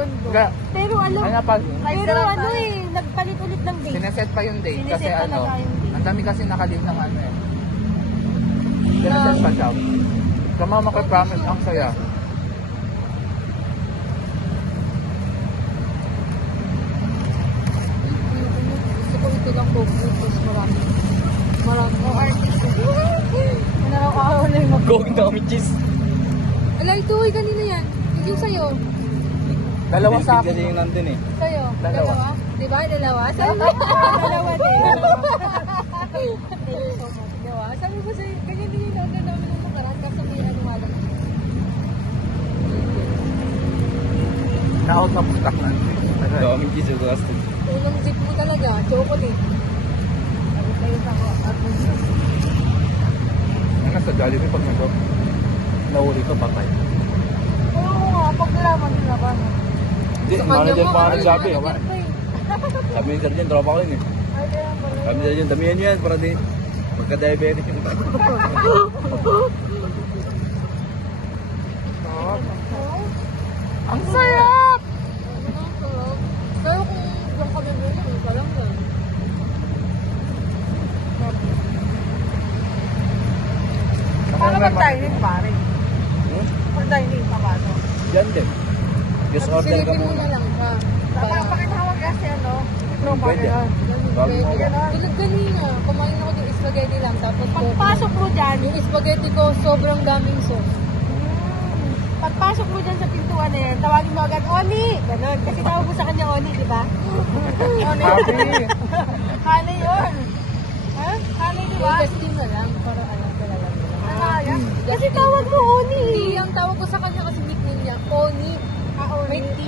segundo. Pero ano, nagpalit ulit ng date. Sineset pa yung date kasi Sineset talaga yung date. ang dami kasi nakalive ng ano eh. Sineset pa siya. Kama makapromise, ang saya. Gusto ko ito lang po. Tapos marami. Marami. O artist. Nakakaawa na yung mag- Going to kami cheese. Ala, ito ay kanina yan. Yung sa'yo. Dalawa sa Kasi akin. yung nandun eh. Sa'yo. Dalawa. Diba? Dalawa? Sabi mo. Dalawa din. Diba? Sabi ko sa'yo, ganyan din yung order namin ng nakaraan. Kaso may ano nga lang. Na-out of stock na. Ito kami cheese. Ito kasi. Unang zip mo talaga. Chocolate. Sabi kayo sa ako. Ang nasa Jollibee pag nag nahuli ko patay. Oo nga, pag nalaman nila ba? Hindi, manager pa nga nagsabi. Sabi ni Sergeant, tropa ko yun eh. Ay, kaya pala. Sabi ni Sergeant, damihan nyo yan para di magka-diabetic yung tayo. Ang sarap! Pero kung doon kami bumili, parang lang. Paano mag-dining pare? Mag-dining pa ba ito? Diyan din. Just order ka Silipin mo muna. na lang ka. Pwede. Pwede. Tulad kanina, kumain ako ng spaghetti lang. Tapos pagpasok mo dyan, yung spaghetti ko sobrang daming sauce. Pagpasok mo dyan sa pintuan na yan, tawagin mo agad, Oni! Ganon. Kasi tawag mo sa kanya, Oni, di ba? Oni. Happy! Honey yun. Ha? Honey, di ba? Kasi na lang, para alam ko lang. Kasi tawag mo, Oni. Hindi, ang tawag ko sa kanya kasi nickname niya, Oni. May T.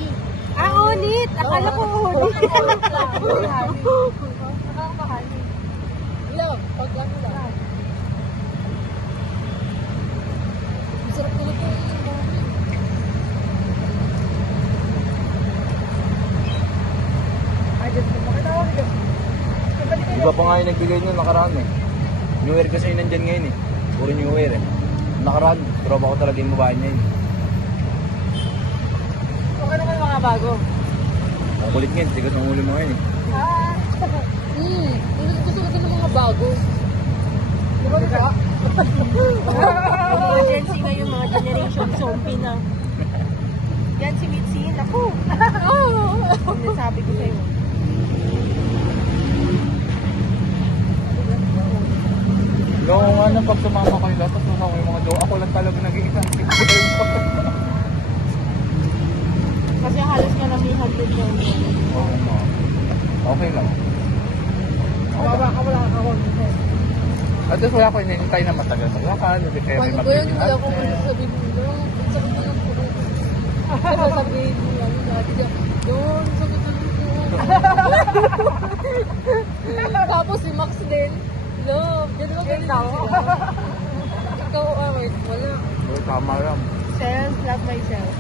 Onit! Akala ko Onit. Nakakahali. Love, pag lang lang. Masarap tulog ko. Iba pa nga yung nagbigay nyo nakaraan eh. New Year kasi yun nandyan ngayon eh. Puro New Year eh. Nakaraan, tropa ko talaga yung babae niya yun. Okay naman mga bago. Ang kulit ngayon, tigas ang ulo mo ngayon eh. Gusto ko din ng mga bago. Diba ba? Mga Gen Z ngayon, mga generation zombie na. Yan si Mitzi, naku. Nasabi ko sa'yo. Noong ano, pag sumama kayo lahat, tapos sumama yung mga ako lang talaga nag-iisang Kasi halos nga nang ihagod na yun. Okay lang. Wala ako. At least wala ko hinihintay na matagal. Wala ka, hindi kayo may Paano ba yun? Wala ko mag-iingat. kung sabihin mo. Sakit na lang po. Sasabihin mo lang. Dati dyan. Doon, sakit na lang po. Tapos si Max din. Love. Yan ba ganun sila? Ikaw, wait. Wala. Tama lang. Self, love myself.